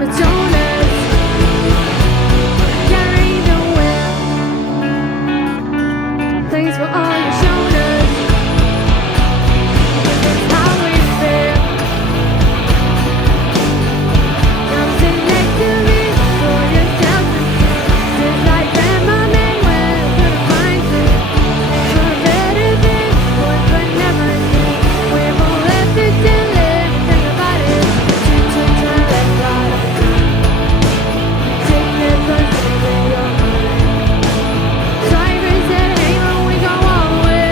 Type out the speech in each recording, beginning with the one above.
the shoulders, carry the wind. Thanks for all your shoulders. This is how we feel. Come sit next to me for yourself to see. Just like Grandma Manuel couldn't find it. For a better thing, boys but never did. We won't left it till live. Think about it. Turn left, right. Take the bus in your mind. Drivers said, hey, when we go all the way.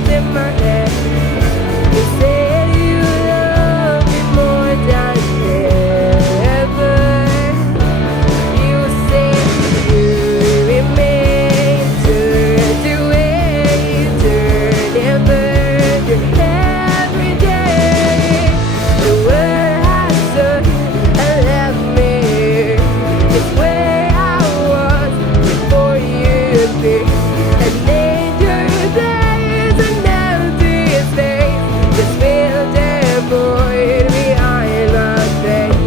thoughts in my head. You said you love me more than ever. You said you remain, turn to wait, turn and burn every day. The world has turned and left me. It's where I was before you appeared. An angel days, an empty space, just filled and void behind my face.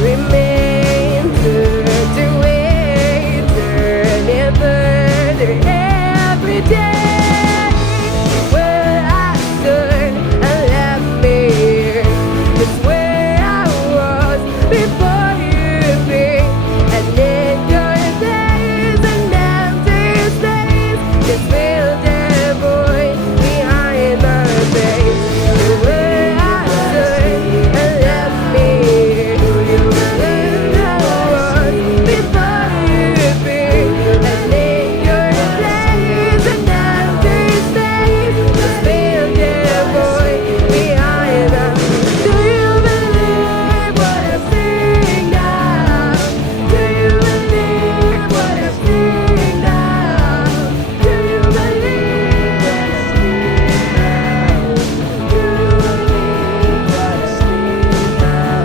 Remain, turn to wait, turn and burn every day. Where I stood and left me here. It's where I was before you appeared. And in your days, an empty space, just filled and void behind my face. Where I stood and left me here. And I was before you appeared. And in your days, an empty space, just filled and void behind my. Do you believe what I'm seeing now? Do you believe what I'm seeing now? Do you believe what I'm seeing now? Do you believe what I'm seeing now?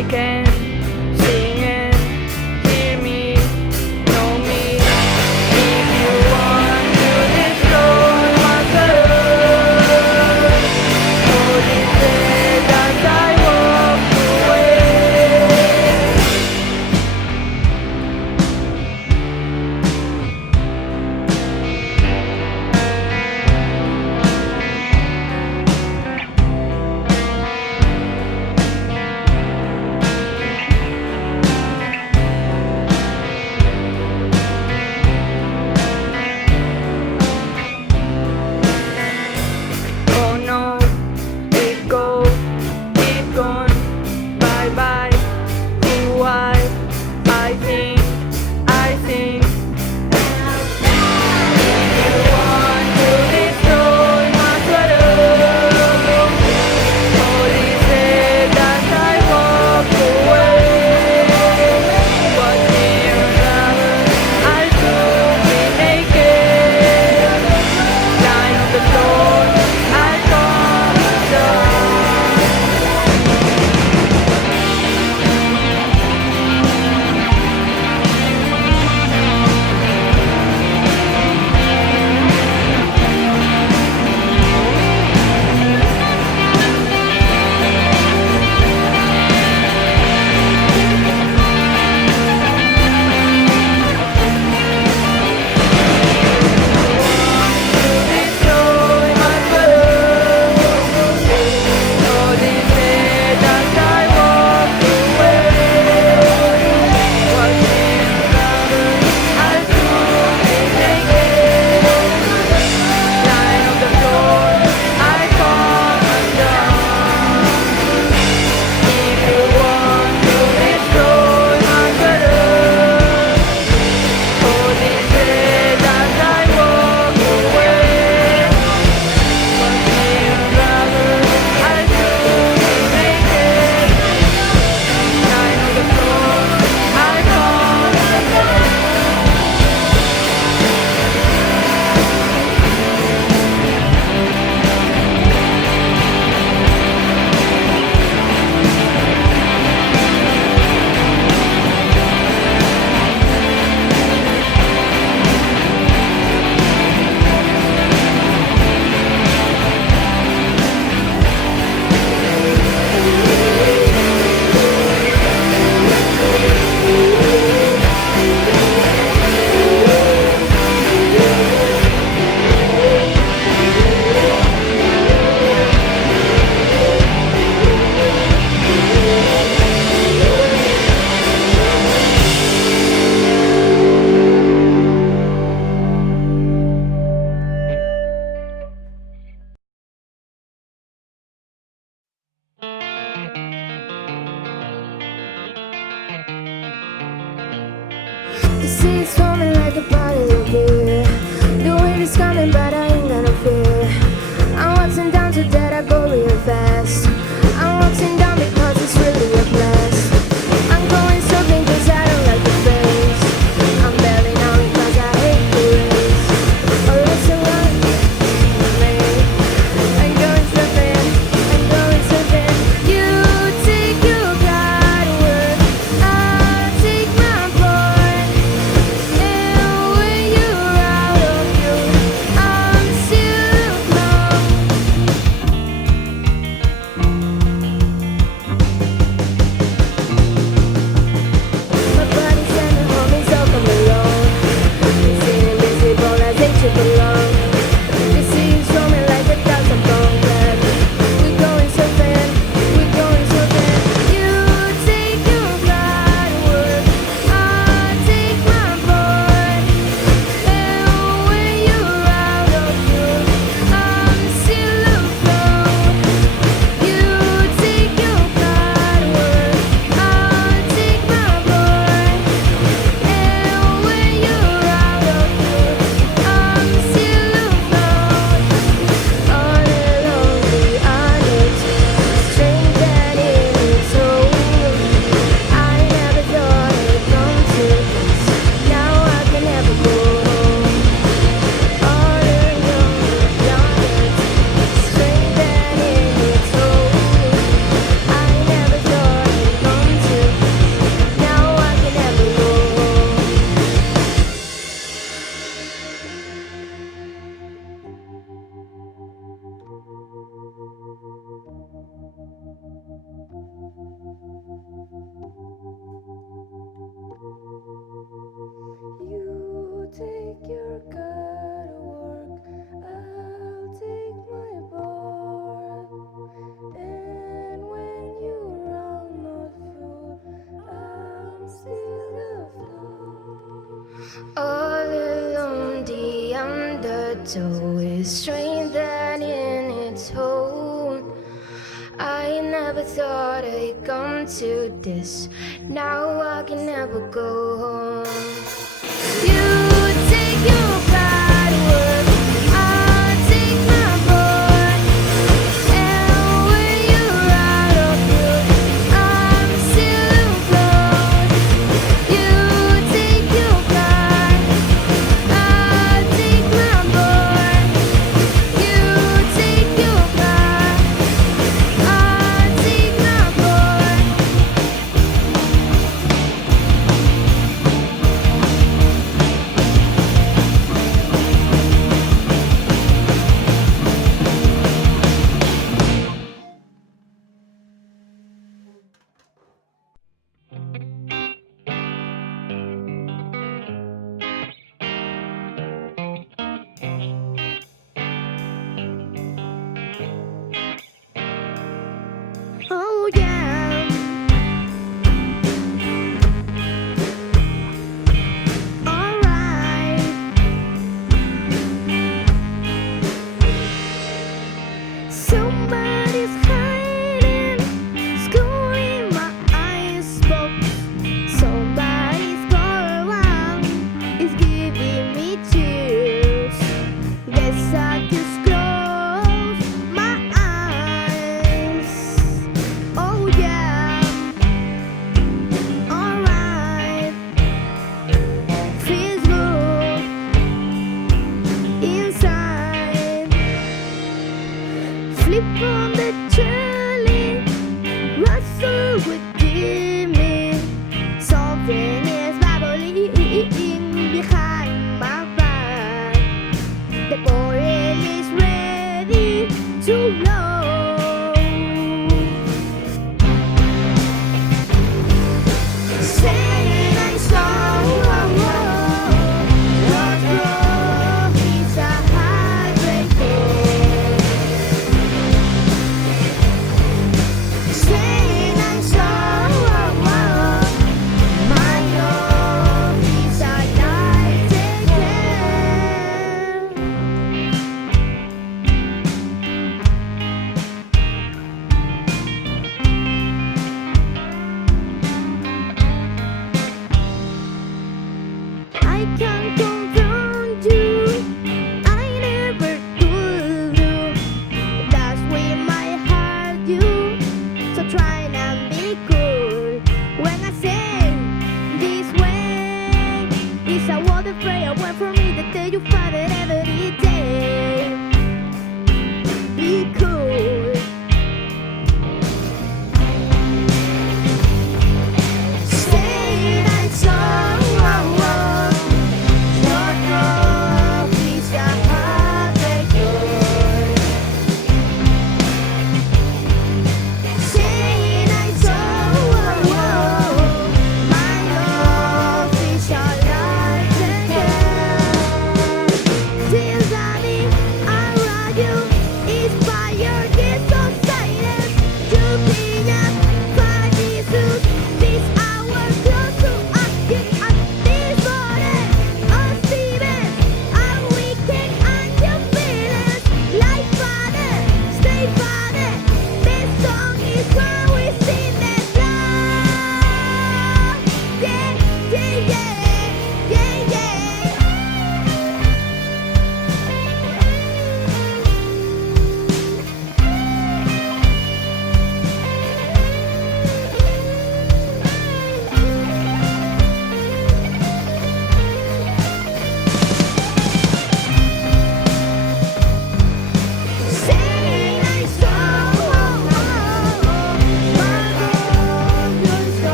I can sing and hear me, know me. If you want to destroy my soul, only say that I walk away. Oh no, it go, it gone, bye bye. Who I think, I think. If you want to destroy my soul, only say that I walk away. Watch me unravel, I'll soon be naked. Lying on the floor, I'll come undone. Destroy my soul. Only say that I walk away. Watch me unravel, I'll soon be naked. Lying on the floor, I come undone. If you want to destroy my soul, only say that I walk away. Watch me unravel, I'll soon be naked. Lying on the floor, I come undone. The seas foaming like a bottle of beer. The wave is coming, but I ain't got no fear. I'm walking down so that I go real fast. I'm walking down because it's really a blast. I'm going surfing cause I don't like the face. I'm bailing out because I hate the race. Oh, listen, run, me. I'm going surfing, I'm going surfing. You take your guide word, I'll take my board. And when toe is strengthened in its hold. I never thought I'd come to this. Now I can never go home. You take your bad work, I'll take my board. And when you're out of food, I'm still afloat. You take your bad, I'll take my board. You take your bad, I'll take my board.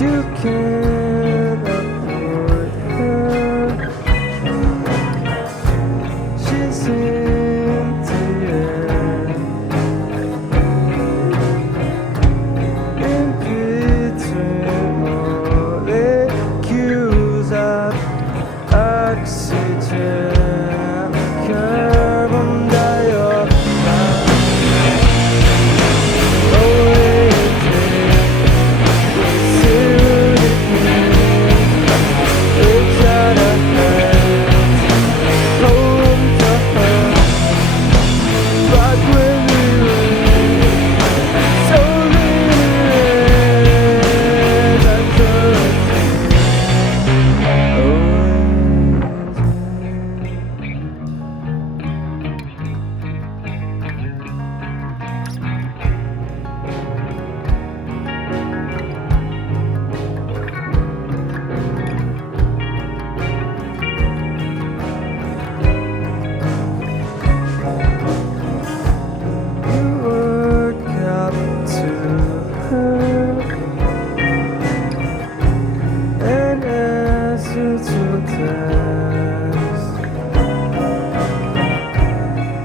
you can't afford her. She's empty in between molecules of oxygen, carbon dioxide.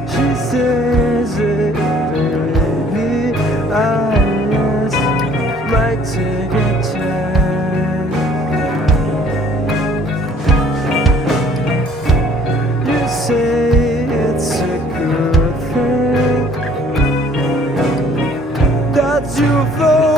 She says it, baby, I just might take a chance. You say it's a good thing that you flow